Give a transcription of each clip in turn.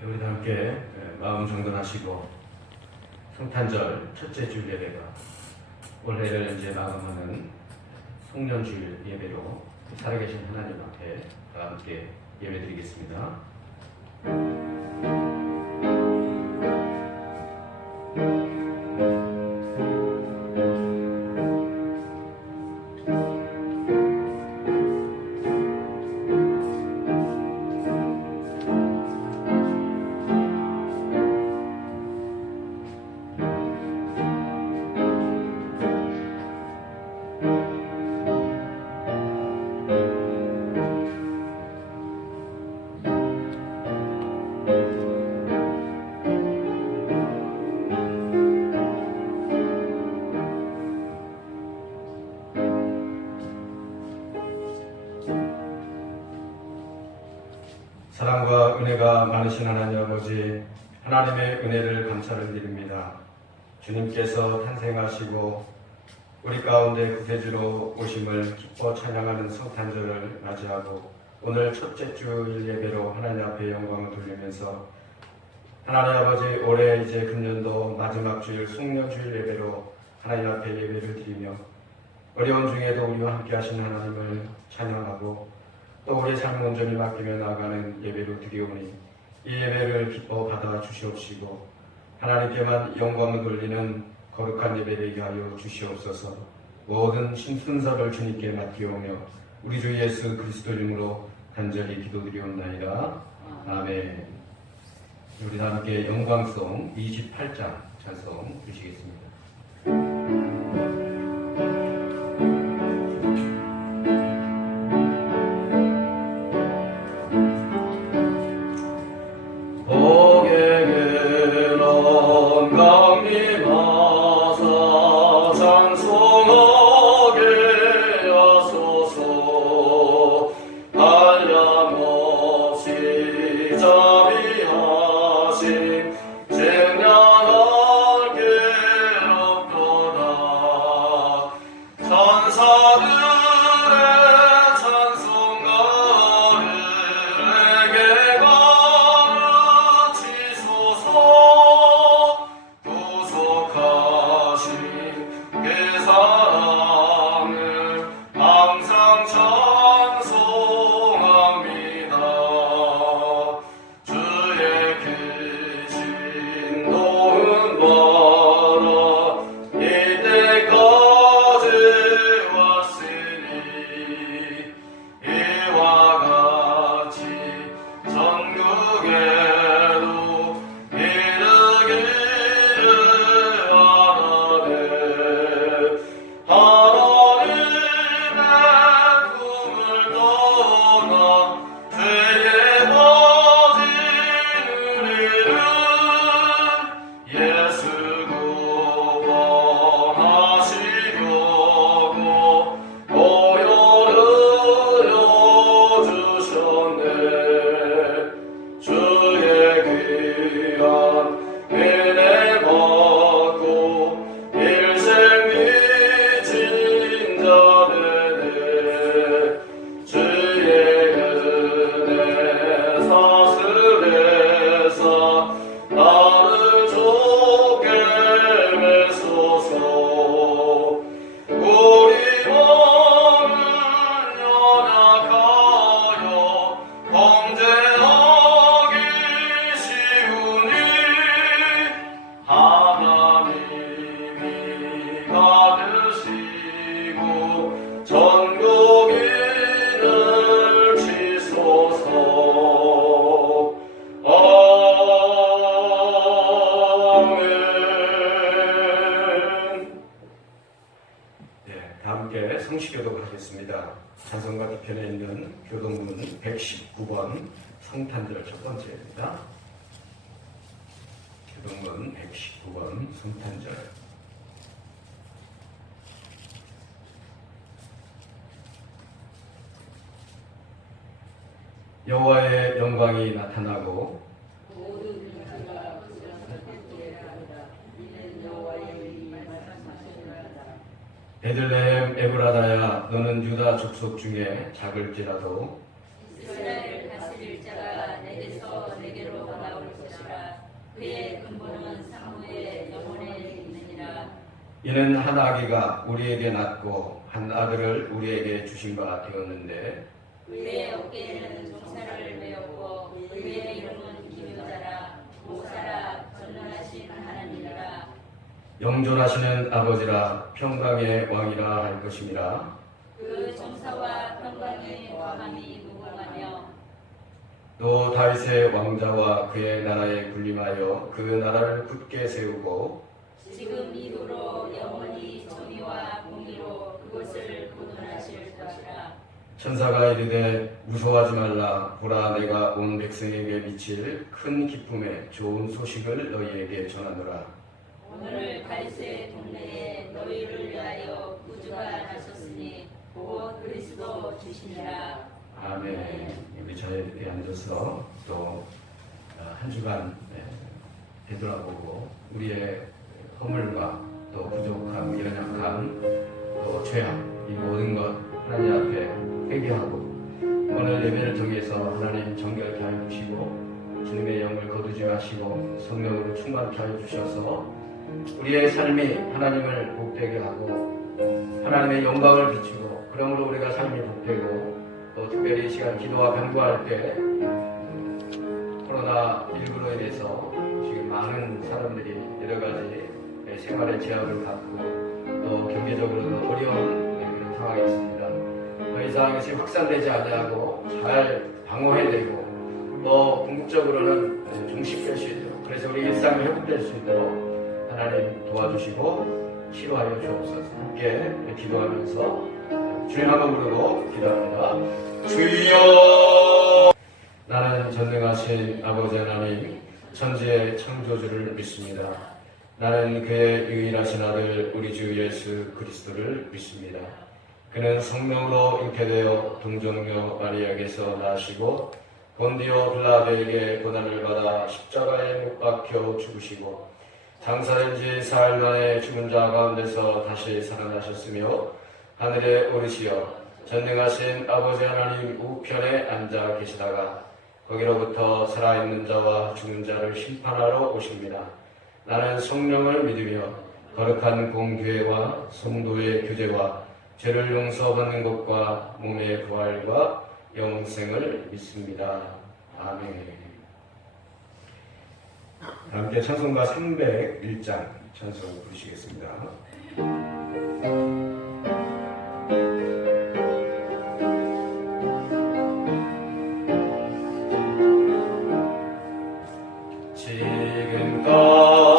우리 함께 마음 정돈하시고 성탄절 첫째 주 예배가 올해를 이제 마감하는 송년주일 예배로 살아계신 하나님 앞에 다 함께 예배드리겠습니다. 사랑과 은혜가 많으신 하나님 아버지, 하나님의 은혜를 감사를 드립니다. 주님께서 탄생하시고 우리 가운데 구세주로 오심을 기뻐 찬양하는 성탄절을 맞이하고 오늘 첫째 주일 예배로 하나님 앞에 영광을 돌리면서 하나님 아버지, 올해 이제 금년도 마지막 주일 송년주일 예배로 하나님 앞에 예배를 드리며 어려운 중에도 우리와 함께 하신 하나님을 찬양하고 또 우리의 삶을 온전히 맡기며 나아가는 예배로 드리오니 이 예배를 기뻐 받아 주시옵시고 하나님께만 영광을 돌리는 거룩한 예배 되게 하여 주시옵소서. 모든 순서를 주님께 맡기오며 우리 주 예수 그리스도 이름으로 간절히 기도드리옵나이다. 아멘. 우리 다 함께 영광송 28장 찬송 주시겠습니다. 찬송가 뒤편에 있는 교동문 119번 성탄절 첫 번째입니다. 교동문 119번 성탄절. 여호와의 영광이 나타나고 베들레헴 에브라다야, 너는 유다 족속 중에 작을지라도 이스라엘을 다스릴 자가 내게서 내게로 나올 그의 근본은 상부의 영혼에 있느니라. 이는 한 아기가 우리에게 낳고 한 아들을 우리에게 주신 바 되었는데 그의 어깨에는 종사를 메었고 그의 이름은 기묘자라 모사라 전능하신 하나님이라. 영존하시는 아버지라 평강의 왕이라 할 것임이라. 그 종사와 평강의 왕함이 무궁하며 또 다윗의 왕자와 그의 나라에 군림하여 그 나라를 굳게 세우고 지금 이후로 영원히 정의와 공의로 그것을 구원하실 것이라. 천사가 이르되 무서워하지 말라. 보라, 내가 온 백성에게 미칠 큰 기쁨의 좋은 소식을 너희에게 전하노라. 오늘 다윗의 동네에 너희를 위하여 구주가 나셨으니 곧 그리스도 주시니라. 아멘. 우리 자리에 앉아서 또 한 주간 되돌아보고 우리의 허물과 또 부족함, 연약함, 또 죄악, 이 모든 것 하나님 앞에 회개하고 오늘 예배를 통해서 하나님 정결케 하여 주시고 주님의 영을 거두지 마시고 성령으로 충만케 하여 주셔서 우리의 삶이 하나님을 복되게 하고 하나님의 영광을 비추고 그러므로 우리가 삶이 복되고 또 특별히 이 시간 기도와 간구할 때 코로나19로 인해서 지금 많은 사람들이 여러 가지 생활의 제약을 갖고 또 경제적으로도 어려운 그런 상황이 있습니다. 더 이상 이것이 확산되지 아니하고 잘 방어해내고 또 궁극적으로는 종식될 수 있도록 그래서 우리 일상이 회복될 수 있도록 하나님 도와주시고 치료하여 주옵소서. 함께 기도하면서 주님 한번 부르고 기도합니다. 주여, 나는 전능하신 아버지 하나님 천지의 창조주를 믿습니다. 나는 그의 유일하신 아들 우리 주 예수 그리스도를 믿습니다. 그는 성령으로 잉태되어 동정녀 마리아에게서 나시고 본디오 빌라도에게 고난을 받아 십자가에 못 박혀 죽으시고 장사된 지 사흘 만에 죽은 자 가운데서 다시 살아나셨으며 하늘에 오르시어 전능하신 아버지 하나님 우편에 앉아 계시다가 거기로부터 살아있는 자와 죽은 자를 심판하러 오십니다. 나는 성령을 믿으며 거룩한 공교회와 성도의 교제와 죄를 용서받는 것과 몸의 부활과 영생을 믿습니다. 아멘. 함께 찬송가 301장 찬송 부르시겠습니다. 어찌로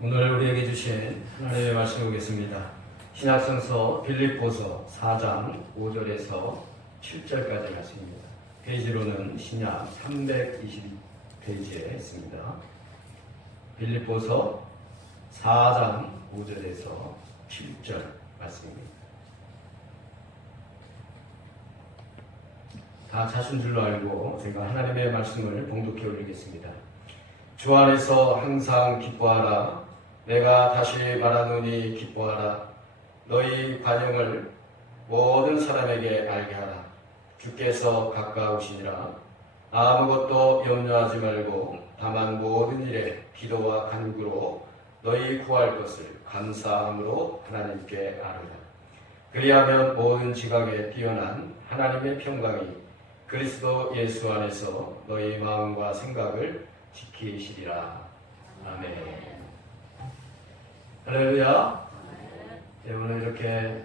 오늘 우리에게 주신 하나님의 말씀 보겠습니다. 신약성서 빌립보서 4장 5절에서 7절까지 말씀입니다. 페이지로는 신약 320페이지에 있습니다. 빌립보서 4장 5절에서 7절 말씀입니다. 다 자신 줄로 알고 제가 하나님의 말씀을 봉독해 올리겠습니다. 주 안에서 항상 기뻐하라. 내가 다시 말하노니 기뻐하라. 너희 관용을 모든 사람에게 알게 하라. 주께서 가까우시니라. 아무것도 염려하지 말고 다만 모든 일에 기도와 간구로 너희 구할 것을 감사함으로 하나님께 아뢰라. 그리하면 모든 지각에 뛰어난 하나님의 평강이 그리스도 예수 안에서 너희 마음과 생각을 지키시리라. 아멘. 할렐루야. 오늘 이렇게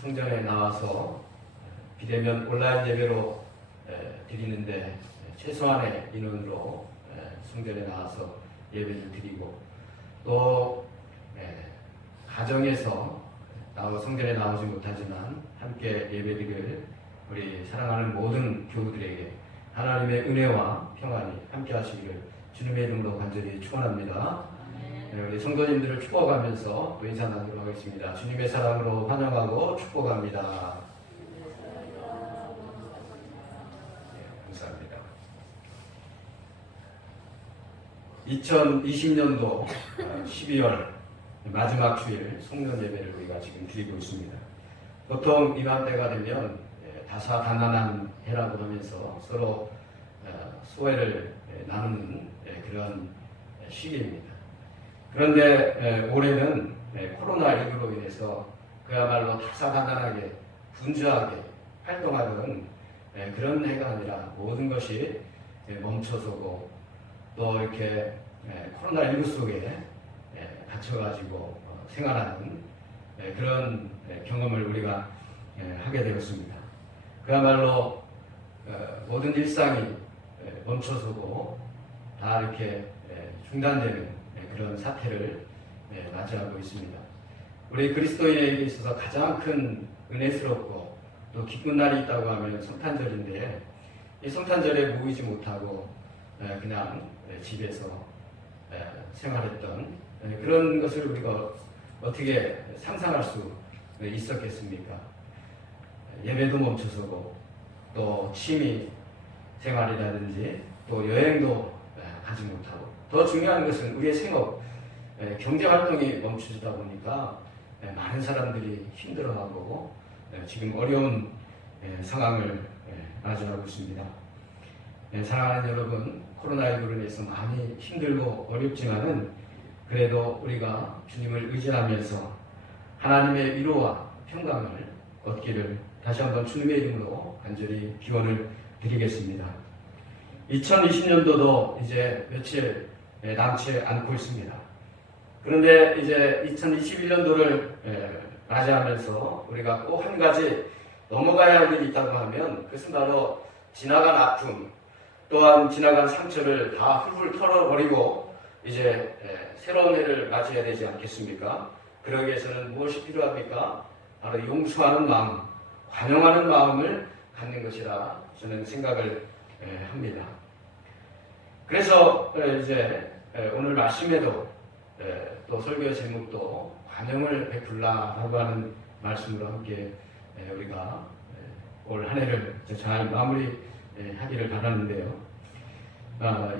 성전에 나와서 비대면 온라인 예배로 드리는데 최소한의 인원으로 성전에 나와서 예배를 드리고 또 가정에서 성전에 나오지 못하지만 함께 예배드릴 우리 사랑하는 모든 교우들에게 하나님의 은혜와 평안이 함께 하시기를 주님의 이름으로 간절히 축원합니다. 우리 성도님들을 축복하면서 또 인사 나누도록 하겠습니다. 주님의 사랑으로 환영하고 축복합니다. 감사합니다. 2020년도 12월 마지막 주일 성령 예배를 우리가 지금 드리고 있습니다. 보통 이맘때가 되면 다사다난한 해라고 하면서 서로 소회를 나누는 그런 시기입니다. 그런데 올해는 코로나19로 인해서 그야말로 다사다난하게 분주하게 활동하던 그런 해가 아니라 모든 것이 멈춰서고 또 이렇게 코로나19 속에 갇혀가지고 생활하는 그런 경험을 우리가 하게 되었습니다. 그야말로 모든 일상이 멈춰서고 다 이렇게 중단되는 그런 사태를 맞이하고 있습니다. 우리 그리스도인에게 있어서 가장 큰 은혜스럽고 또 기쁜 날이 있다고 하면 성탄절인데 이 성탄절에 모이지 못하고 그냥 집에서 생활했던 그런 것을 우리가 어떻게 상상할 수 있었겠습니까? 예배도 멈춰서고 또 취미 생활이라든지 또 여행도 가지 못하고 더 중요한 것은 우리의 생업, 경제활동이 멈춰지다 보니까 많은 사람들이 힘들어하고 지금 어려운 상황을 맞이하고 있습니다. 사랑하는 여러분, 코로나19로 인해서 많이 힘들고 어렵지만은 그래도 우리가 주님을 의지하면서 하나님의 위로와 평강을 얻기를 다시 한번 주님의 이름으로 간절히 기원을 드리겠습니다. 2020년도도 이제 며칠 남지 않고 있습니다. 그런데 이제 2021년도를 맞이하면서 우리가 꼭 한 가지 넘어가야 할 일이 있다고 하면 그것은 바로 지나간 아픔 또한 지나간 상처를 다 훌훌 털어버리고 이제 새로운 해를 맞이해야 되지 않겠습니까? 그러기 위해서는 무엇이 필요합니까? 바로 용서하는 마음, 관용하는 마음을 갖는 것이라 저는 생각을 합니다. 그래서 이제 오늘 말씀에도 또 설교의 제목도 관용을 베풀라라고 하는 말씀으로 함께 우리가 올 한 해를 잘 마무리하기를 바라는데요.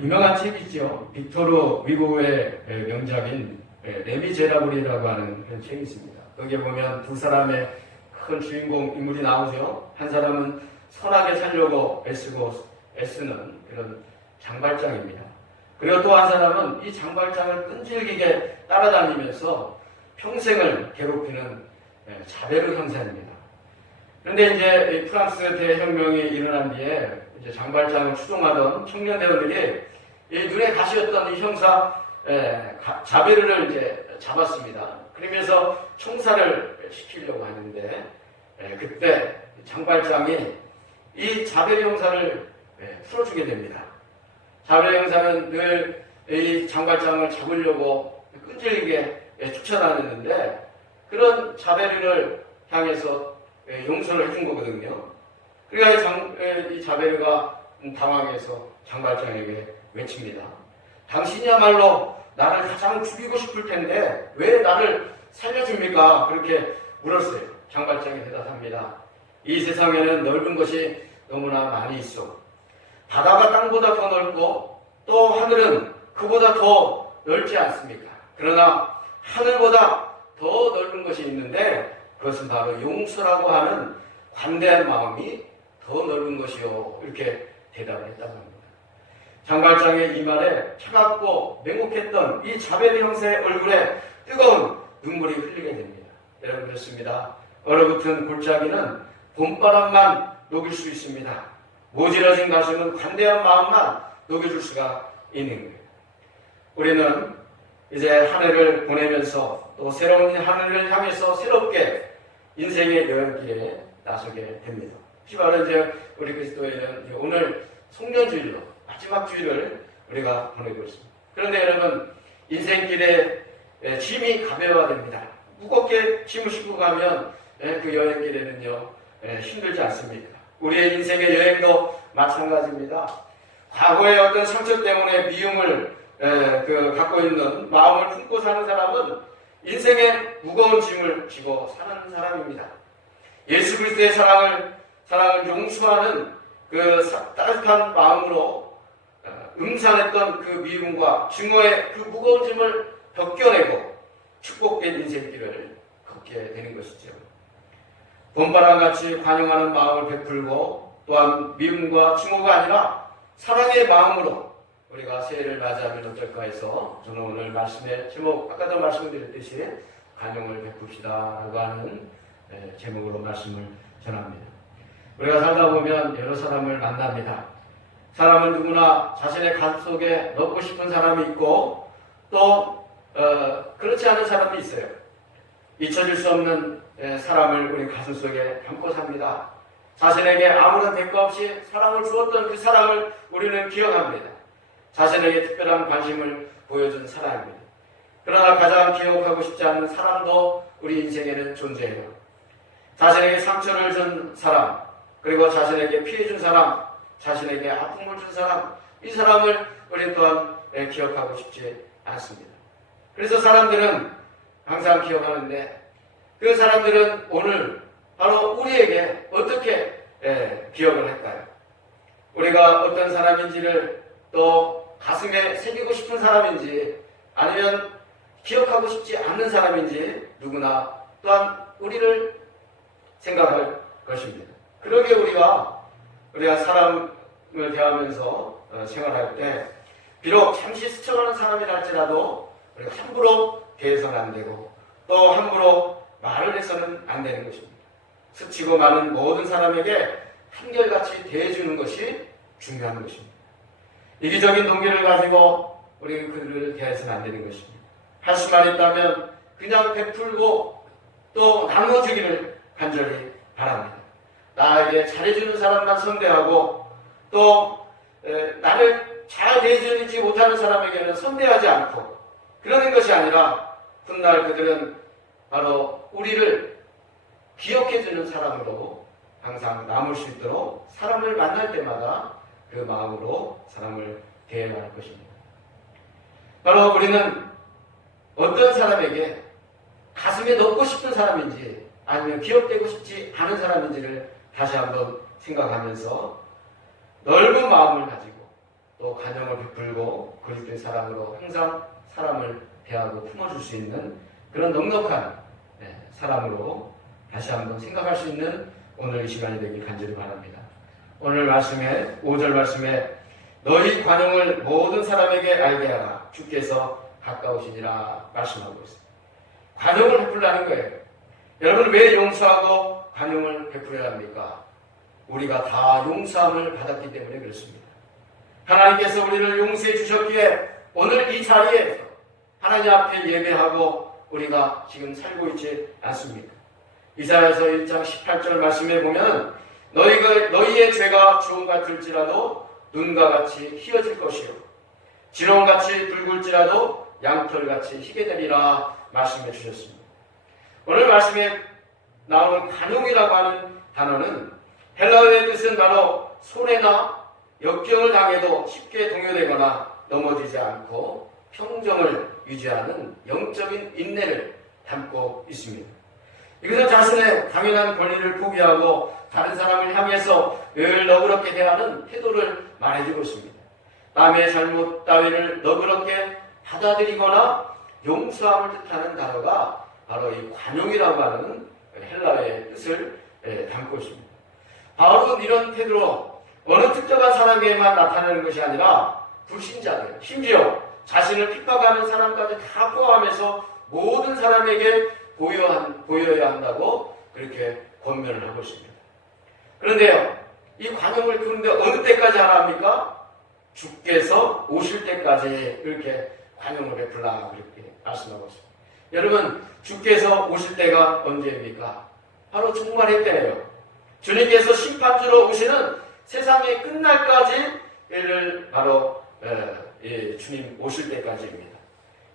유명한 책이죠. 빅토르 위고의 명작인 레미제라블이라고 하는 그런 책이 있습니다. 거기에 보면 두 사람의 큰 주인공 인물이 나오죠. 한 사람은 선하게 살려고 애쓰는 그런 장발장입니다. 그리고 또 한 사람은 이 장발장을 끈질기게 따라다니면서 평생을 괴롭히는 자베르 형사입니다. 그런데 이제 프랑스 대혁명이 일어난 뒤에 이제 장발장을 추종하던 청년대원들이 이 눈에 가시였던 이 형사 자베르를 이제 잡았습니다. 그러면서 총살을 시키려고 하는데 그때 장발장이 이 자베르 형사를 풀어주게 됩니다. 자베르 형사는 늘 이 장발장을 잡으려고 끈질기게 추천하는데 그런 자베르를 향해서 용서를 해준 거거든요. 그러니까 이 자베르가 당황해서 장발장에게 외칩니다. 당신이야말로 나를 가장 죽이고 싶을 텐데 왜 나를 살려줍니까? 그렇게 물었어요. 장발장이 대답합니다. 이 세상에는 넓은 것이 너무나 많이 있어. 바다가 땅보다 더 넓고 또 하늘은 그보다 더 넓지 않습니까? 그러나 하늘보다 더 넓은 것이 있는데 그것은 바로 용서라고 하는 관대한 마음이 더 넓은 것이요. 이렇게 대답을 했다고 합니다. 장발장의 이 말에 차갑고 맹목했던 이 자베르 형제의 얼굴에 뜨거운 눈물이 흘리게 됩니다. 여러분 그렇습니다. 얼어붙은 골짜기는 봄바람만 녹일 수 있습니다. 모질어진 가슴은 관대한 마음만 녹여줄 수가 있는 거예요. 우리는 이제 한 해를 보내면서 또 새로운 하늘을 향해서 새롭게 인생의 여행길에 나서게 됩니다. 바로 이제 우리 그리스도인은 오늘 송년주일로 마지막 주일을 우리가 보내고 있습니다. 그런데 여러분 인생길에 짐이 가벼워야 됩니다. 무겁게 짐을 싣고 가면 그 여행길에는요 힘들지 않습니다. 우리의 인생의 여행도 마찬가지입니다. 과거의 어떤 상처 때문에 미움을 갖고 있는 마음을 품고 사는 사람은 인생의 무거운 짐을 지고 사는 사람입니다. 예수 그리스도의 사랑을 용서하는 그 따뜻한 마음으로 음산했던 그 미움과 증오의 그 무거운 짐을 벗겨내고 축복된 인생길을 걷게 되는 것이죠. 봄바람같이 관용하는 마음을 베풀고 또한 미움과 증오가 아니라 사랑의 마음으로 우리가 새해를 맞이하면 어떨까 해서 저는 오늘 말씀의 제목, 아까도 말씀드렸듯이 관용을 베풉시다 라고 하는 제목으로 말씀을 전합니다. 우리가 살다 보면 여러 사람을 만납니다. 사람은 누구나 자신의 가슴 속에 넣고 싶은 사람이 있고 또 그렇지 않은 사람이 있어요. 잊혀질 수 없는 사람을 우리 가슴 속에 담고 삽니다. 자신에게 아무런 대가 없이 사랑을 주었던 그 사람을 우리는 기억합니다. 자신에게 특별한 관심을 보여준 사람입니다. 그러나 가장 기억하고 싶지 않은 사람도 우리 인생에는 존재해요. 자신에게 상처를 준 사람, 그리고 자신에게 피해 준 사람, 자신에게 아픔을 준 사람, 이 사람을 우리 또한 기억하고 싶지 않습니다. 그래서 사람들은 항상 기억하는데 그 사람들은 오늘 바로 우리에게 어떻게 기억을 할까요? 우리가 어떤 사람인지를 또 가슴에 새기고 싶은 사람인지 아니면 기억하고 싶지 않는 사람인지 누구나 또한 우리를 생각할 것입니다. 그러게 우리가 사람을 대하면서 생활할 때 비록 잠시 스쳐가는 사람이라 할지라도 우리가 함부로 대해서는 안 되고 또 함부로 말을 해서는 안 되는 것입니다. 스치고 마는 모든 사람에게 한결같이 대해주는 것이 중요한 것입니다. 이기적인 동기를 가지고 우리는 그들을 대해서는 안 되는 것입니다. 할 수만 있다면 그냥 베풀고 또 나눠주기를 간절히 바랍니다. 나에게 잘해주는 사람만 선대하고 또 나를 잘 대해주지 못하는 사람에게는 선대하지 않고 그러는 것이 아니라 훗날 그들은 바로 우리를 기억해주는 사람으로 항상 남을 수 있도록 사람을 만날 때마다 그 마음으로 사람을 대해야 할 것입니다. 바로 우리는 어떤 사람에게 가슴에 넣고 싶은 사람인지 아니면 기억되고 싶지 않은 사람인지를 다시 한번 생각하면서 넓은 마음을 가지고 또 관용을 베풀고 그리스도의 사랑으로 항상 사람을 대하고 품어줄 수 있는 그런 넉넉한 사람으로 다시 한번 생각할 수 있는 오늘 이 시간이 되길 간절히 바랍니다. 오늘 말씀에 5절 말씀에 너희 관용을 모든 사람에게 알게 하라 주께서 가까우시니라 말씀하고 있습니다. 관용을 베풀라는 거예요. 여러분 왜 용서하고 관용을 베풀어야 합니까? 우리가 다 용서함을 받았기 때문에 그렇습니다. 하나님께서 우리를 용서해 주셨기에 오늘 이 자리에서 하나님 앞에 예배하고 우리가 지금 살고 있지 않습니까? 이사야서 1장 18절 말씀에 보면 너희의 죄가 주홍 같을지라도 눈과 같이 희어질 것이요 지렁같이 붉을지라도 양털같이 희게 되리라 말씀해 주셨습니다. 오늘 말씀에 나오는 관용이라고 하는 단어는 헬라어의 뜻은 바로 손해나 역경을 당해도 쉽게 동요되거나 넘어지지 않고 평정을 유지하는 영적인 인내를 담고 있습니다. 이것은 자신의 당연한 권리를 포기하고 다른 사람을 향해서 늘 너그럽게 대하는 태도를 말해주고 있습니다. 남의 잘못 따위를 너그럽게 받아들이거나 용서함을 뜻하는 단어가 바로 이 관용이라고 하는 헬라어의 뜻을 담고 있습니다. 바울은 이런 태도로 어느 특정한 사람에게만 나타나는 것이 아니라 불신자들, 심지어 자신을 핍박하는 사람까지 다 포함해서 모든 사람에게 보여야 한다고 그렇게 권면을 하고 있습니다. 그런데요, 이 관용을 그런데 어느 때까지 하라 합니까? 주께서 오실 때까지 이렇게 관용을 베풀라 그렇게 말씀하고 있습니다. 여러분, 주께서 오실 때가 언제입니까? 바로 종말의 때예요. 주님께서 심판주로 오시는 세상의 끝날까지를 바로 주님 오실 때까지입니다.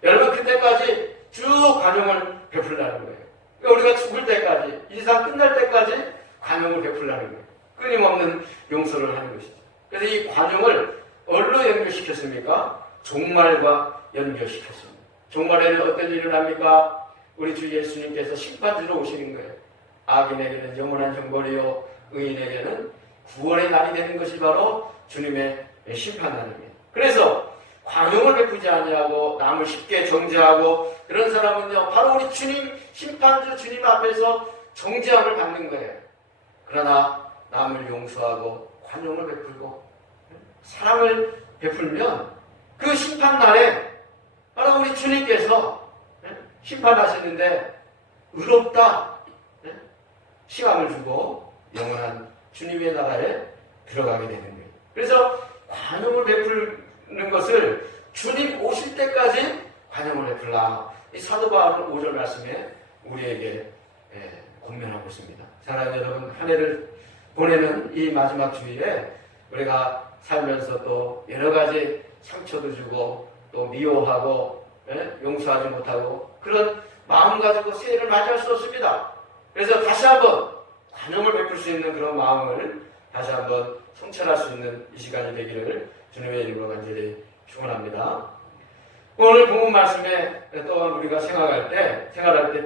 여러분, 그때까지 쭉 관용을 베풀라는 거예요. 그러니까 우리가 죽을 때까지, 이 세상 끝날 때까지 관용을 베풀라는 거예요. 끊임없는 용서를 하는 것이죠. 그래서 이 관용을 어디로 연결시켰습니까? 종말과 연결시켰습니다. 종말에는 어떤 일을 합니까? 우리 주 예수님께서 심판주로 오시는 거예요. 악인에게는 영원한 형벌이요 의인에게는 구원의 날이 되는 것이 바로 주님의 심판날입니다. 그래서 관용을 베푸지 아니하고 남을 쉽게 정죄하고 그런 사람은요 바로 우리 주님 심판주 주님 앞에서 정죄함을 받는 거예요. 그러나 남을 용서하고 관용을 베풀고 사랑을 베풀면 그 심판날에 바로 우리 주님께서 심판하시는데 의롭다 시감을 주고 영원한 주님의 나라에 들어가게 되는 거예요. 그래서 관용을 베푸는 것을 주님 오실 때까지 관용을 베풀라. 이 사도 바울은 5절 말씀에 우리에게 권면하고 있습니다. 사랑하는 여러분, 한 해를 보내는 이 마지막 주일에 우리가 살면서 또 여러 가지 상처도 주고 또 미워하고 용서하지 못하고 그런 마음 가지고 새해를 맞이할 수 없습니다. 그래서 다시 한번 관용을 베풀 수 있는 그런 마음을 다시 한번 성찰할 수 있는 이 시간이 되기를 주님의 이름으로 간절히 축원합니다. 오늘 본문 말씀에 또한 우리가 생활할 때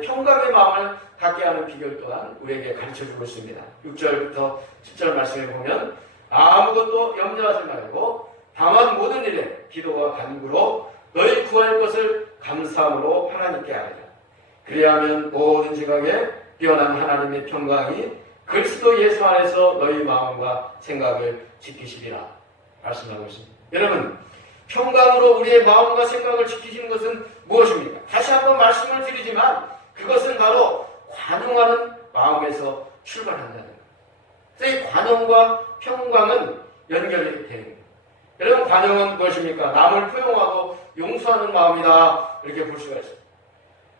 평강의 마음을 갖게 하는 비결 또한 우리에게 가르쳐주고 있습니다. 6절부터 10절 말씀에 보면 아무것도 염려하지 말고 다만 모든 일에 기도와 간구로 너희 구할 것을 감사함으로 하나님께 아뢰라. 그리하면 모든 지각에 뛰어난 하나님의 평강이 그리스도 예수 안에서 너희 마음과 생각을 지키시리라 말씀하고 있습니다. 여러분, 평강으로 우리의 마음과 생각을 지키시는 것은 무엇입니까? 다시 한번 말씀을 드리지만 그것은 바로 관용하는 마음에서 출발한다는 거예요. 그래서 이 관용과 평강은 연결이 되는 거예요. 여러분, 관용은 무엇입니까? 남을 포용하고 용서하는 마음이다 이렇게 볼 수가 있어요.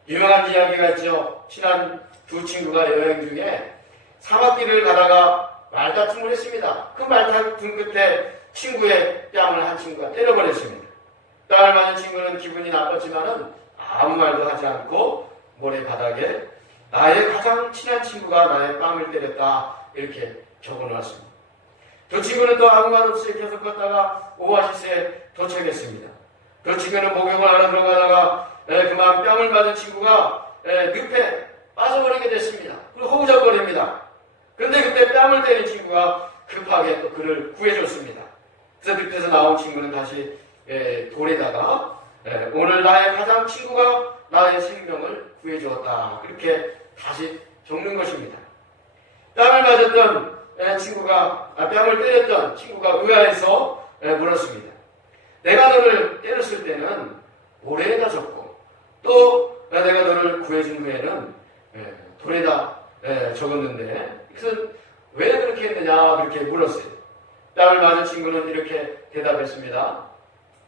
유명한 이야기가 있죠. 친한 두 친구가 여행 중에 사막길을 가다가 말다툼을 했습니다. 그 말다툼 끝에 친구의 뺨을 한 친구가 때려버렸습니다. 딸 많은 친구는 기분이 나빴지만은 아무 말도 하지 않고 모래바닥에 나의 가장 친한 친구가 나의 뺨을 때렸다 이렇게 적어놓았습니다. 그 친구는 또 아무 말 없이 계속 걷다가 오아시스에 도착했습니다. 그 친구는 목욕을 하러 들어가다가 그만 뺨을 맞은 친구가 늪에 빠져버리게 됐습니다. 그리고 허우적거립니다. 그런데 그때 뺨을 때린 친구가 급하게 또 그를 구해줬습니다. 그래서 늪에서 나온 친구는 다시 돌에다가 오늘 나의 가장 친구가 나의 생명을 구해주었다. 그렇게 다시 적는 것입니다. 뺨을 맞았던 친구가, 뺨을 때렸던 친구가 의아해서 물었습니다. 내가 너를 때렸을 때는 모래에다 적고 또 내가 너를 구해준 후에는 돌에다 적었는데 그래서 왜 그렇게 했느냐 그렇게 물었어요. 뺨을 맞은 친구는 이렇게 대답했습니다.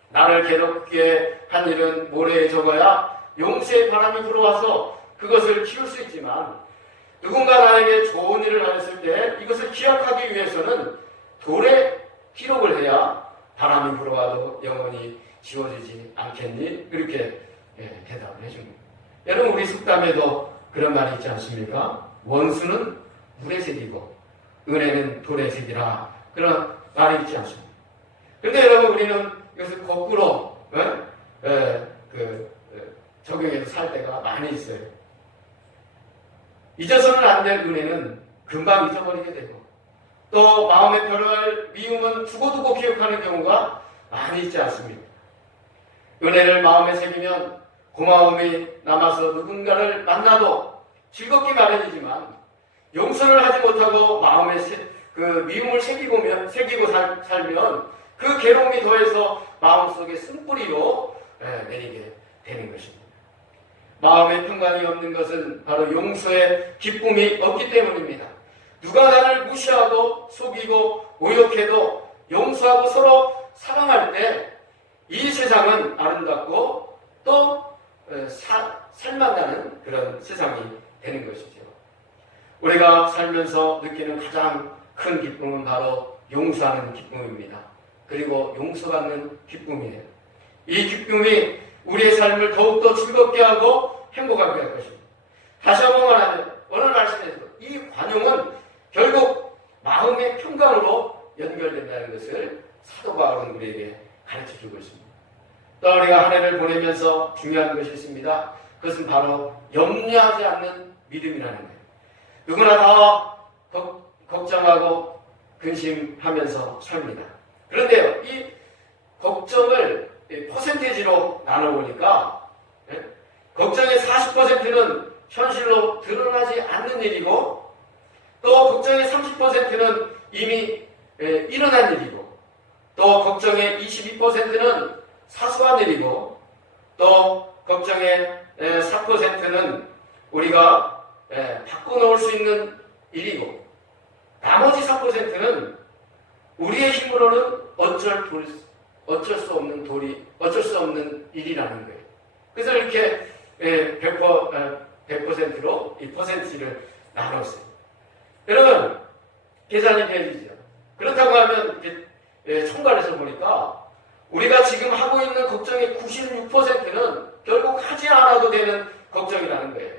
나를 괴롭게 한 일은 모래에 적어야 용세의 바람이 불어와서 그것을 키울 수 있지만 누군가 나에게 좋은 일을 하였을 때 이것을 기억하기 위해서는 돌에 기록을 해야 바람이 불어와도 영원히 지워지지 않겠니? 이렇게 대답을 해줍니다. 여러분 우리 속담에도 그런 말이 있지 않습니까? 원수는 물의 색이고 은혜는 돌의 색이라 그런 말이 있지 않습니까? 근데 여러분 우리는 이것을 거꾸로 적용해서 살 때가 많이 있어요. 잊어서는 안 될 은혜는 금방 잊어버리게 되고 또 마음에 별할 미움은 두고두고 기억하는 경우가 많이 있지 않습니까? 은혜를 마음에 새기면 고마움이 남아서 누군가를 만나도 즐겁기 마련이지만 용서를 하지 못하고 마음에 미움을 새기고 살면 그 괴로움이 더해서 마음속에 쓴뿌리로 내리게 되는 것입니다. 마음에 평강이 없는 것은 바로 용서의 기쁨이 없기 때문입니다. 누가 나를 무시하고 속이고 모욕해도 용서하고 서로 사랑할 때 이 세상은 아름답고 또 살만나는 그런 세상이 되는 것이죠. 우리가 살면서 느끼는 가장 큰 기쁨은 바로 용서하는 기쁨입니다. 그리고 용서받는 기쁨이에요. 이 기쁨이 우리의 삶을 더욱더 즐겁게 하고 행복하게 할 것입니다. 다시 한번 말하면 오늘 말씀에서 이 관용은 결국 마음의 평강으로 연결된다는 것을 사도 바울은 우리에게 가르쳐주고 있습니다. 또 우리가 한 해를 보내면서 중요한 것이 있습니다. 그것은 바로 염려하지 않는 믿음이라는 거예요. 누구나 다 걱정하고 근심하면서 삽니다. 그런데요, 이 걱정을 퍼센테이지로 나눠보니까 걱정의 40%는 현실로 드러나지 않는 일이고 또 걱정의 30%는 이미 일어난 일이고 또 걱정의 22%는 사소한 일이고 또 걱정의 4%는 우리가 바꿔놓을 수 있는 일이고 나머지 4%는 우리의 힘으로는 어쩔 수 없는 일이라는 거예요. 그래서 이렇게 100%로 이 퍼센트를 나눴어요. 여러분 계산이 되어지죠. 그렇다고 하면 총괄해서 보니까 우리가 지금 하고 있는 걱정의 96%는 결국 하지 않아도 되는 걱정이라는 거예요.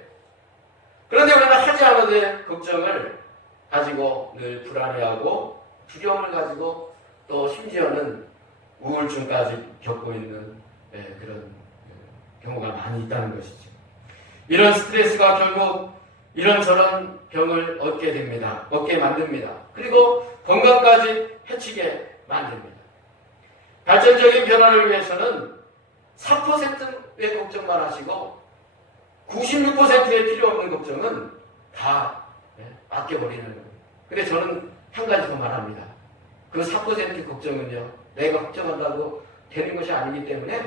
그런데 우리는 하지 않아도 되는 걱정을 가지고 늘 불안해하고 두려움을 가지고 또 심지어는 우울증까지 겪고 있는 그런 경우가 많이 있다는 것이죠. 이런 스트레스가 결국 이런저런 병을 얻게 만듭니다. 그리고 건강까지 해치게 만듭니다. 발전적인 변화를 위해서는 4%의 걱정만 하시고 96%의 필요 없는 걱정은 다 맡겨버리는 거예요. 근데 저는 한 가지 더 말합니다. 그 4% 걱정은요, 내가 걱정한다고 되는 것이 아니기 때문에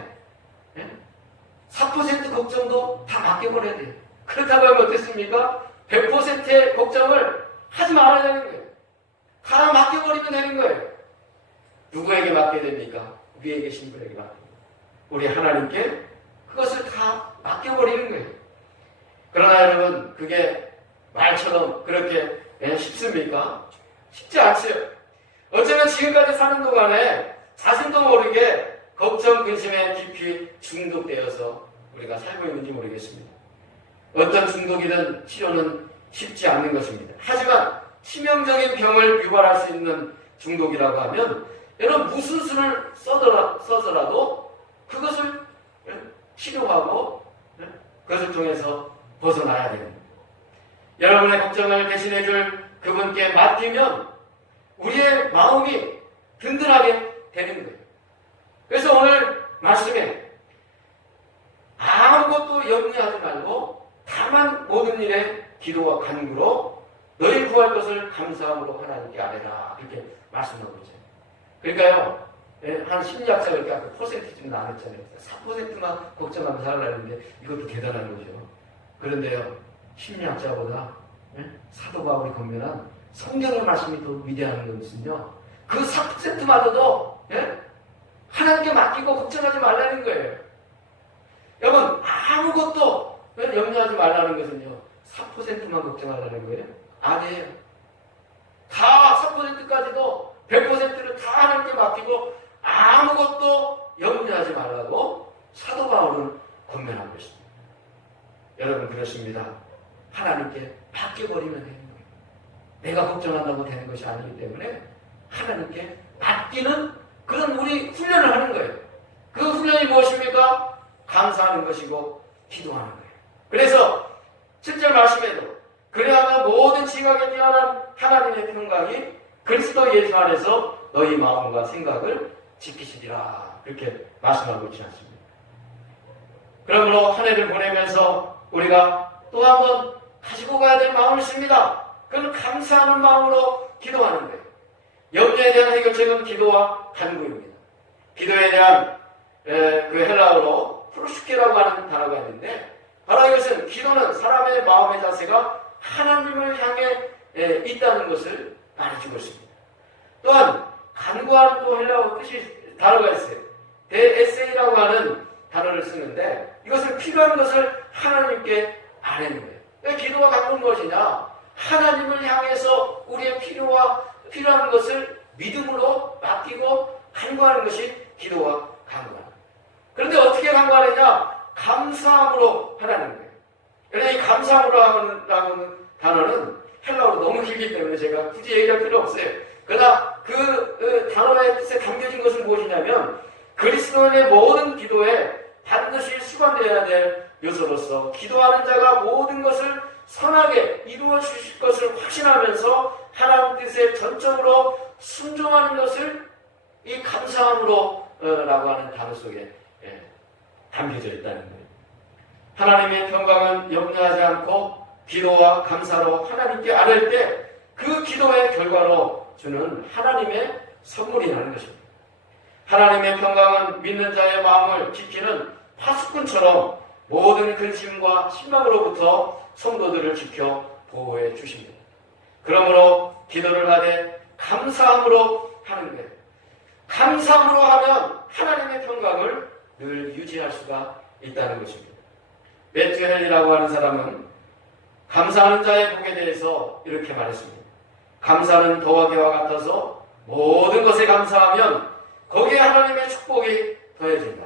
4% 걱정도 다 맡겨버려야 돼요. 그렇다고 하면 어떻습니까? 100%의 걱정을 하지 말아야 되는 거예요. 다 맡겨버리면 되는 거예요. 누구에게 맡겨야 됩니까? 위에 계신 분에게 맡깁니다. 우리 하나님께 그것을 다 맡겨버리는 거예요. 그러나 여러분, 그게 말처럼 그렇게 쉽습니까? 쉽지 않지요. 어쩌면 지금까지 사는 동안에 자신도 모르게 걱정, 근심에 깊이 중독되어서 우리가 살고 있는지 모르겠습니다. 어떤 중독이든 치료는 쉽지 않는 것입니다. 하지만 치명적인 병을 유발할 수 있는 중독이라고 하면 여러분 무슨 수를 써서라도 그것을 치료하고 그것을 통해서 벗어나야 됩니다. 여러분의 걱정을 대신해줄 그분께 맡기면 우리의 마음이 든든하게 되는 거예요. 그래서 오늘 말씀에 아무것도 염려하지 말고 다만 모든 일에 기도와 간구로 너희 구할 것을 감사함으로 하나님께 아뢰라 이렇게 말씀하고 있잖아요. 그러니까요, 한 심리학자가 이렇게 아까 퍼센트 좀 나눴잖아요. 4%만 걱정하면서 살라는데 이것도 대단한 거죠. 그런데요, 심리학자보다 사도 바울이 건면한 성경의 말씀이 더 위대한 것은요, 그 4%마저도 하나님께 맡기고 걱정하지 말라는 거예요. 여러분, 아무것도 염려하지 말라는 것은요, 4%만 걱정하라는 거예요? 아니에요. 다 4%까지도 100%를 다 하나님께 맡기고 아무것도 염려하지 말라고 사도 바울은 권면하고 있습니다. 여러분 그렇습니다. 하나님께 맡겨버리면 되는 거예요. 내가 걱정한다고 되는 것이 아니기 때문에 하나님께 맡기는 그런 우리 훈련을 하는 거예요. 그 훈련이 무엇입니까? 감사하는 것이고 기도하는 거예요. 그래서 7절 말씀에도 그래야만 모든 지각에 뛰어난 하나님의 평강이 그리스도 예수 안에서 너희 마음과 생각을 지키시리라 그렇게 말씀하고 있지 않습니까? 그러므로 한 해를 보내면서 우리가 또 한 번 가지고 가야 될 마음을 있습니다. 그건 감사하는 마음으로 기도하는 거예요. 염려에 대한 해결책은 기도와 간구입니다. 기도에 대한 그 헬라어로 프로슈케라고 하는 단어가 있는데 바로 이것은 기도는 사람의 마음의 자세가 하나님을 향해 있다는 것을 말해주고 있습니다. 또한 간구하는 또 헬라어 뜻이 단어가 있어요. 데에세이라고 하는 단어를 쓰는데 이것은 필요한 것을 하나님께 아뢰는 거예요. 그러니까 기도와 간구는 무엇이냐? 하나님을 향해서 우리의 필요한 것을 믿음으로 맡기고 간구하는 것이 기도와 간구하는 거예요. 그런데 어떻게 간구하느냐? 감사함으로 하라는 거예요. 그래서 이 감사함으로 하는 단어는 헬라어로 너무 길기 때문에 제가 굳이 얘기할 필요 없어요. 그러나 그 단어의 뜻에 담겨진 것은 무엇이냐면 그리스도인의 모든 기도에 반드시 수반되어야 될 요소로서 기도하는 자가 모든 것을 선하게 이루어 주실 것을 확신하면서 하나님 뜻에 전적으로 순종하는 것을 이 감사함으로 라고 하는 단어 속에 담겨져 있다는 거예요. 하나님의 평강은 염려하지 않고 기도와 감사로 하나님께 아뢰을 때 그 기도의 결과로 주는 하나님의 선물이 나는 것입니다. 하나님의 평강은 믿는 자의 마음을 지키는 파수꾼처럼 모든 근심과 신망으로부터 성도들을 지켜 보호해 주십니다. 그러므로 기도를 하되 감사함으로 하는 거예요. 감사함으로 하면 하나님의 평강을 늘 유지할 수가 있다는 것입니다. 매튜헬이라고 하는 사람은 감사하는 자의 복에 대해서 이렇게 말했습니다. 감사는 더하기와 같아서 모든 것에 감사하면 거기에 하나님의 축복이 더해진다.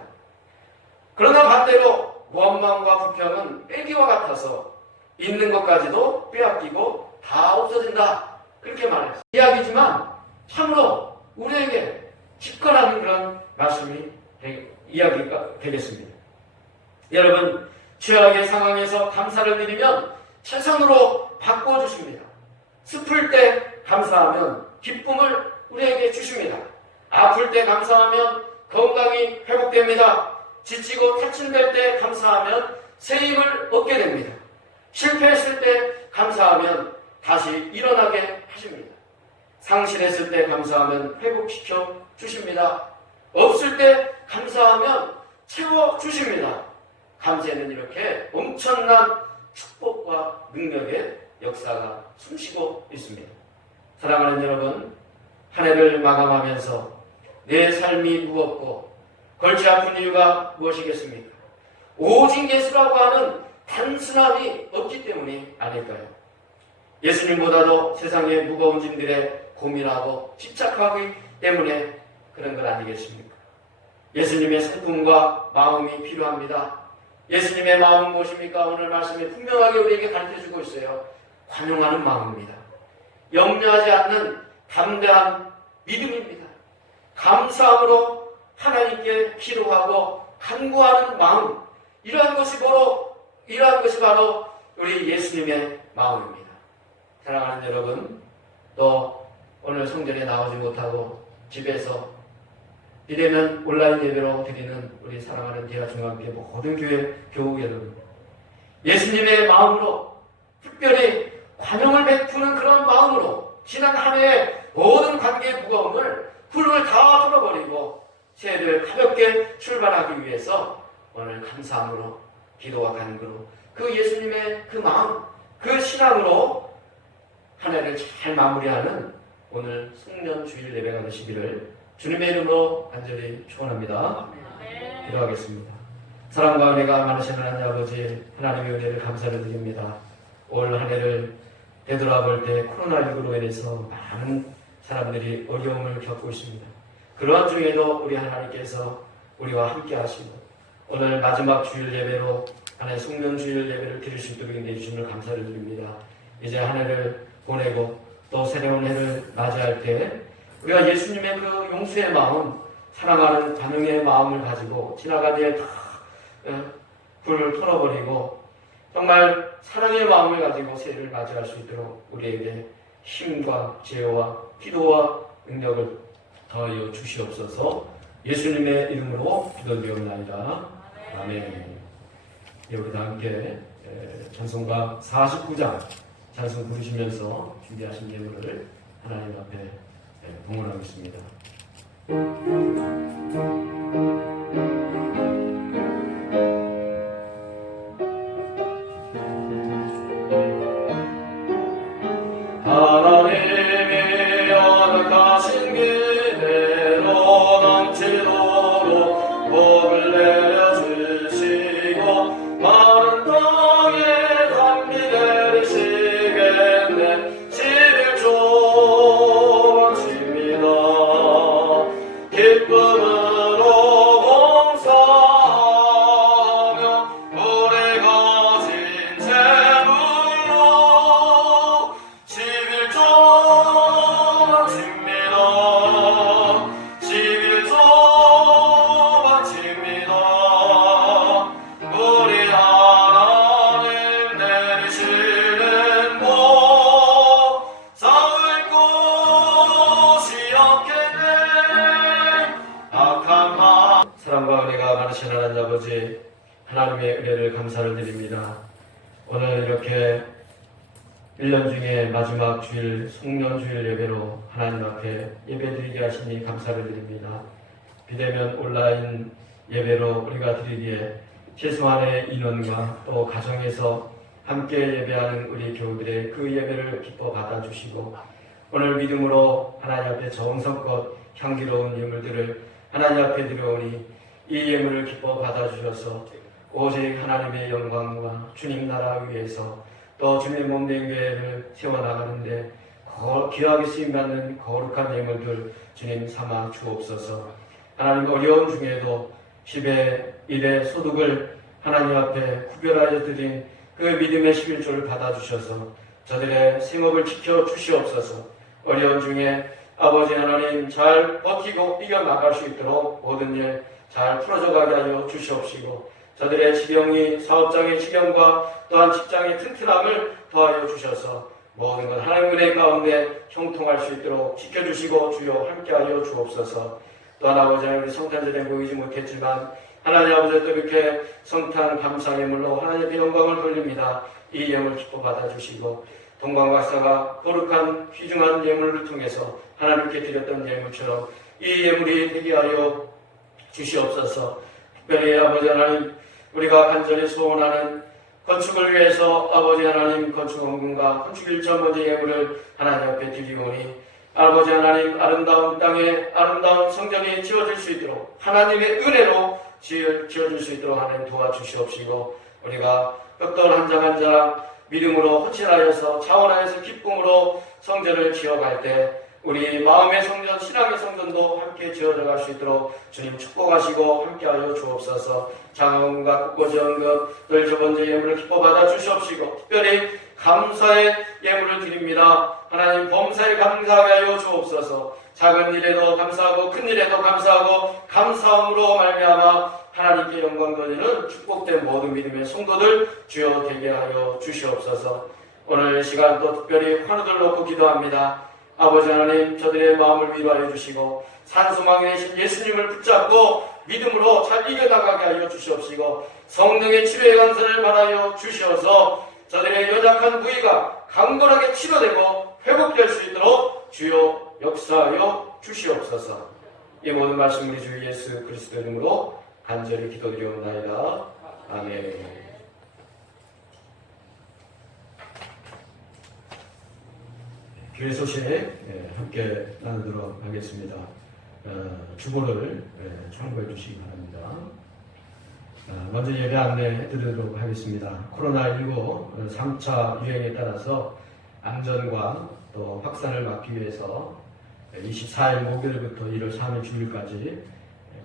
그러나 반대로 원망과 불평은 빼기와 같아서 있는 것까지도 빼앗기고 다 없어진다. 그렇게 말했어요. 이야기지만 참으로 우리에게 직관하는 그런 말씀이 이야기가 되겠습니다. 여러분, 최악의 상황에서 감사를 드리면 최선으로 바꿔주십니다. 슬플 때 감사하면 기쁨을 우리에게 주십니다. 아플 때 감사하면 건강이 회복됩니다. 지치고 탈진될 때 감사하면 새 힘을 얻게 됩니다. 실패했을 때 감사하면 다시 일어나게 하십니다. 상실했을 때 감사하면 회복시켜 주십니다. 없을 때 감사하면 채워주십니다. 감사는 이렇게 엄청난 축복과 능력의 역사가 숨쉬고 있습니다. 사랑하는 여러분, 한 해를 마감하면서 내 삶이 무겁고 골치 아픈 이유가 무엇이겠습니까? 오직 예수라고 하는 단순함이 없기 때문이 아닐까요? 예수님보다도 세상의 무거운 짐들에 고민하고 집착하기 때문에 그런 것 아니겠습니까? 예수님의 성품과 마음이 필요합니다. 예수님의 마음은 무엇입니까? 오늘 말씀에 분명하게 우리에게 가르쳐주고 있어요. 관용하는 마음입니다. 염려하지 않는 담대한 믿음입니다. 감사함으로 하나님께 기도하고 간구하는 마음, 이러한 것이 바로 우리 예수님의 마음입니다. 사랑하는 여러분, 또 오늘 성전에 나오지 못하고 집에서 이래면 온라인 예배로 드리는 우리 사랑하는 대하중앙교회 모든 교회 교우 여러분, 예수님의 마음으로 특별히 관용을 베푸는 그런 마음으로 지난 한 해의 모든 관계의 무거움을 훌훌 다 풀어버리고 새해를 가볍게 출발하기 위해서 오늘 감사함으로 기도와 간구로 그 예수님의 그 마음, 그 신앙으로 한 해를 잘 마무리하는 오늘 송년 주일 예배가 되시기를 주님의 이름으로 간절히 축원합니다. 기도하겠습니다. 사랑과 은혜가 많으신 하나님 아버지, 하나님의 은혜를 감사를 드립니다. 올 한 해를 되돌아볼 때 코로나19로 인해서 많은 사람들이 어려움을 겪고 있습니다. 그러한 중에도 우리 하나님께서 우리와 함께 하시고 오늘 마지막 주일 예배로 하나의 송년 주일 예배를 드릴 수 있도록 인도해 주심을 감사를 드립니다. 이제 한 해를 보내고 또 새로운 해를 맞이할 때 우리가 예수님의 그 용서의 마음, 사랑하는 관용의 마음을 가지고 지나간 뒤에 다 불을 털어버리고 정말 사랑의 마음을 가지고 새해를 맞이할 수 있도록 우리에게 힘과 지혜와 기도와 능력을 더하여 주시옵소서. 예수님의 이름으로 기도드리옵나이다. 아멘. 우리 다 함께 찬송가 49장 찬송 부르시면서 준비하신 예물을 하나님 앞에 봉헌하겠습니다. 하나님이 허락하신 기대로 넘치도록 복을 내려주시고 마른 땅에 담비 내리시겠네. 11조 마칩니다. 기쁨으로 봉사하며 오래 가진 재물로 11조 마칩니다. 11조 마칩니다. 우리 하나님 내리시는 복 쌓을 곳이 없겠네. 악한 마 사랑과 은혜가 많으신 하나님 아버지, 하나님의 은혜를 감사를 드립니다. 오늘 이렇게 1년 중에 마지막 주일 송년주일 예배로 하나님 앞에 예배드리게 하시니 감사를 드립니다. 비대면 온라인 예배로 우리가 드리기에 최소한의 인원과 또 가정에서 함께 예배하는 우리 교우들의 그 예배를 기뻐 받아주시고 오늘 믿음으로 하나님 앞에 정성껏 향기로운 예물들을 하나님 앞에 드려오니 이 예물을 기뻐 받아주셔서 오직 하나님의 영광과 주님 나라 위에서 또 주님의 몸된 교회를 세워나가는데 귀하게 쓰임받는 거룩한 예물들 주님 삼아 주옵소서. 하나님 어려운 중에도 10의 1의 소득을 하나님 앞에 구별하여 드린 그 믿음의 11조를 받아주셔서 저들의 생업을 지켜주시옵소서. 어려운 중에 아버지 하나님 잘 버티고 이겨나갈 수 있도록 모든 일 잘 풀어져가게 하여 주시옵시고 저들의 지경이 사업장의 지경과 또한 직장의 튼튼함을 더하여 주셔서 모든 것 하나님 은혜 가운데 형통할 수 있도록 지켜주시고 주여 함께하여 주옵소서. 또한 아버지 하나님 성탄절에 모이지 못했지만 하나님 아버지 또 이렇게 성탄 감사 예물로 하나님의 영광을 돌립니다. 이 예물 기뻐 받아주시고 동방박사가 거룩한 귀중한 예물을 통해서 하나님께 드렸던 예물처럼 이 예물이 되게 하여 주시옵소서. 특별히 아버지 하나님 우리가 간절히 소원하는 건축을 위해서 아버지 하나님 건축원금과 건축 1천 번째 예물을 하나님 앞에 드리오니 아버지 하나님 아름다운 땅에 아름다운 성전이 지어질 수 있도록 하나님의 은혜로 지어질 수 있도록 하나님 도와주시옵시고 우리가 벽돌 한 장 한 장 믿음으로 헌신하여서 자원하여서 기쁨으로 성전을 지어갈 때 우리 마음의 성전, 신앙의 성전도 함께 지어져갈 수 있도록 주님 축복하시고 함께하여 주옵소서. 장원금과 국고지원금 늘 저번째 예물을 기뻐 받아 주시옵시고 특별히 감사의 예물을 드립니다. 하나님 범사에 감사하게 하여 주옵소서. 작은 일에도 감사하고 큰 일에도 감사하고 감사함으로 말미암아 하나님께 영광 돌리는 축복된 모든 믿음의 성도들 주여 되게 하여 주시옵소서. 오늘 시간 또 특별히 환우들 놓고 기도합니다. 아버지 하나님 저들의 마음을 위로하여 주시고 산소망에 계신 예수님을 붙잡고 믿음으로 잘 이겨나가게 하여 주시옵시고 성령의 치료의 간사를 받아여 주시어서 저들의 연약한 부위가 강건하게 치료되고 회복될 수 있도록 주여 역사하여 주시옵소서. 이 모든 말씀 우리 주 예수 그리스도 이름으로 간절히 기도드리옵나이다. 아멘. 교회 소식 함께 나누도록 하겠습니다. 주보를 참고해 주시기 바랍니다. 먼저 예배 안내해 드리도록 하겠습니다. 코로나19 3차 유행에 따라서 안전과 또 확산을 막기 위해서 24일 목요일부터 1월 3일 주일까지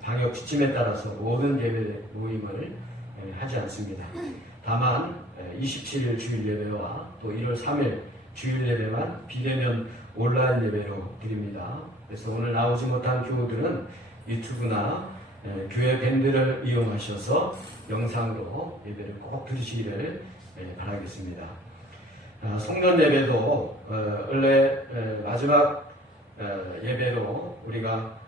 방역 지침에 따라서 모든 예배 모임을 하지 않습니다. 다만 27일 주일 예배와 또 1월 3일 주일 예배만 비대면 온라인 예배로 드립니다. 그래서 오늘 나오지 못한 교우들은 유튜브나 교회 밴드를 이용하셔서 영상으로 예배를 꼭 들으시기를 바라겠습니다. 송년 예배도 원래 마지막 예배로 우리가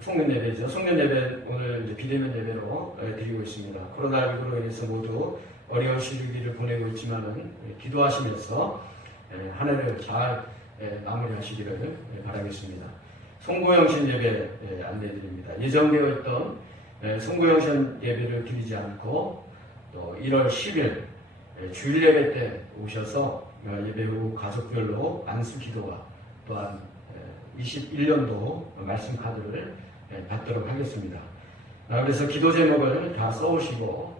송년 예배죠. 송년 예배 오늘 이제 비대면 예배로 드리고 있습니다. 코로나19로 인해서 모두 어려운 시기를 보내고 있지만은 기도하시면서 한 해를 잘 마무리하시기를 바라겠습니다. 송구영신 예배 안내드립니다. 예정되어 있던 송구영신 예배를 드리지 않고 또 1월 10일 주일 예배 때 오셔서 예배 후 가족별로 안수 기도와 또한 21년도 말씀 카드를 받도록 하겠습니다. 그래서 기도 제목을 다 써오시고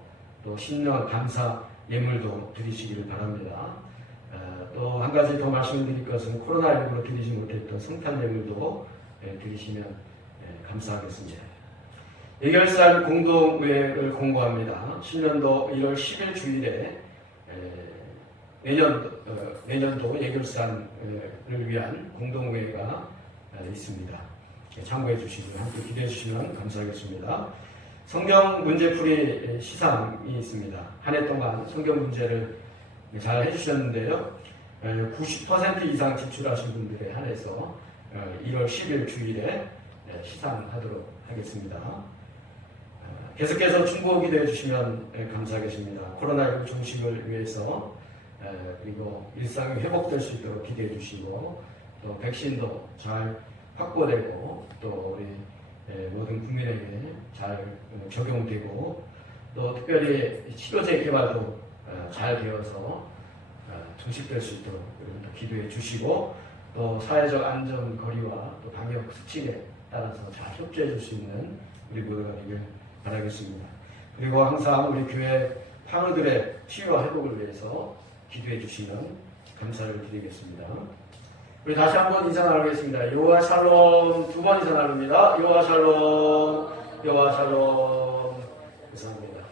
또 신년 감사 예물도 드리시기를 바랍니다. 또 한 가지 더 말씀드릴 것은 코로나19로 드리지 못했던 성탄 예물도 드리시면 감사하겠습니다. 예결산 공동의회를 공고합니다. 신년도 1월 10일 주일에 내년도 예결산을 위한 공동회의가 있습니다. 참고해 주시고 함께 기대해 주시면 감사하겠습니다. 성경 문제풀이 시상이 있습니다. 한 해 동안 성경 문제를 잘 해주셨는데요. 90% 이상 제출하신 분들에 한해서 1월 10일 주일에 시상하도록 하겠습니다. 계속해서 충고 기도해 주시면 감사하겠습니다. 코로나19 종식을 위해서 그리고 일상이 회복될 수 있도록 기대해 주시고 또 백신도 잘 확보되고 또 우리 모든 국민에게 잘 적용되고 또 특별히 치료제 개발도 잘 되어서 종식될 수 있도록 기도해 주시고 또 사회적 안전 거리와 또 방역 수칙에 따라서 잘 협조해 줄 수 있는 우리 모두가 되길 바라겠습니다. 그리고 항상 우리 교회 파우들의 치유와 회복을 위해서 기도해 주시면 감사를 드리겠습니다. 우리 다시 한번 인사 나누겠습니다. 여호와 샬롬 두 번 인사 나눕니다. 여호와 샬롬, 여호와 샬롬. 감사합니다.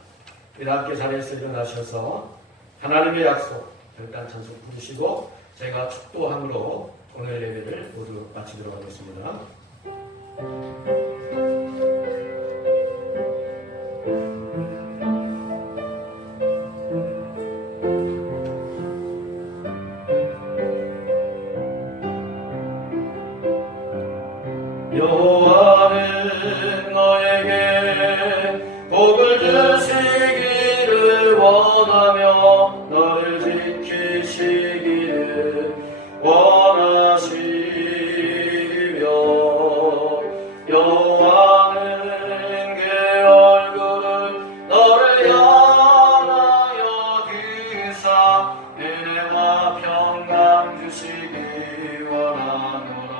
우리 함께 자리에서 일어나셔서 하나님의 약속 별단 찬송 부르시고 제가 축도함으로 오늘 예배를 모두 마치도록 하겠습니다. 여호와는 너에게 복을 주시기를 원하며 너를 지키시기를 원하시며 여호와는 그 얼굴을 너를 향하여 드사 은혜와 평강 주시기 원하노라.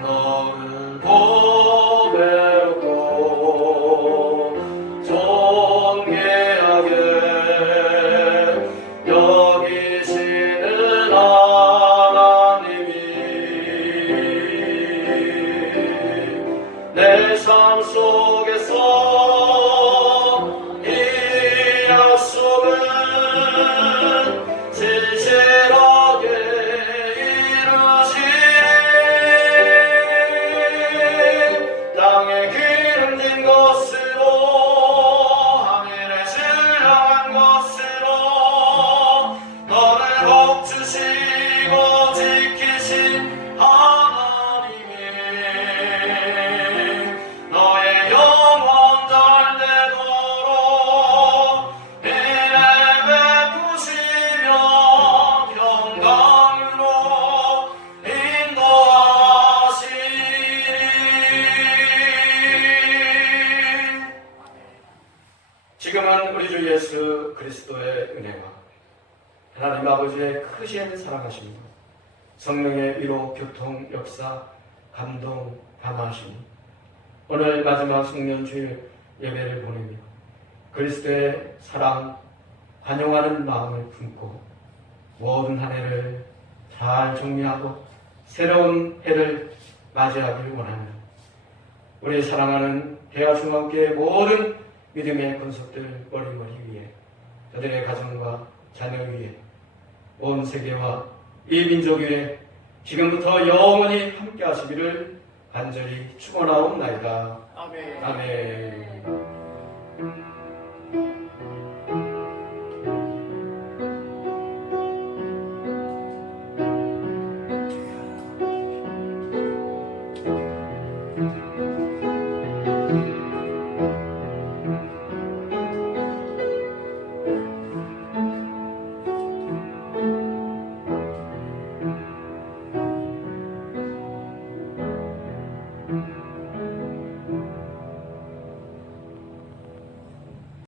너를 보배롭고 존귀하게 여기시는 하나님이 내 삶 속에서 이 약속은 진실하게 땅에 기름진 것으로 하늘에 신령한 것으로 너를 복 주시고 지키신 하나님이 너의 영원 잘되도록 은혜 베푸시며 평강으로 인도하시리. 지금은 우리 주 예수 그리스도의 은혜와 하나님 아버지의 크신 사랑하심과 성령의 위로 교통 역사 감동 감화하심 오늘 마지막 송년주일 예배를 보내며 그리스도의 사랑 관용하는 마음을 품고 모든 한 해를 잘 정리하고 새로운 해를 맞이하길 원합니다. 우리 사랑하는 대하중앙교회 모든 믿음의 권속들 머리머리 위에 그들의 가정과 자녀 위에 온 세계와 이 민족 위에 지금부터 영원히 함께 하시기를 간절히 축원하옵나이다. 아멘. 아멘.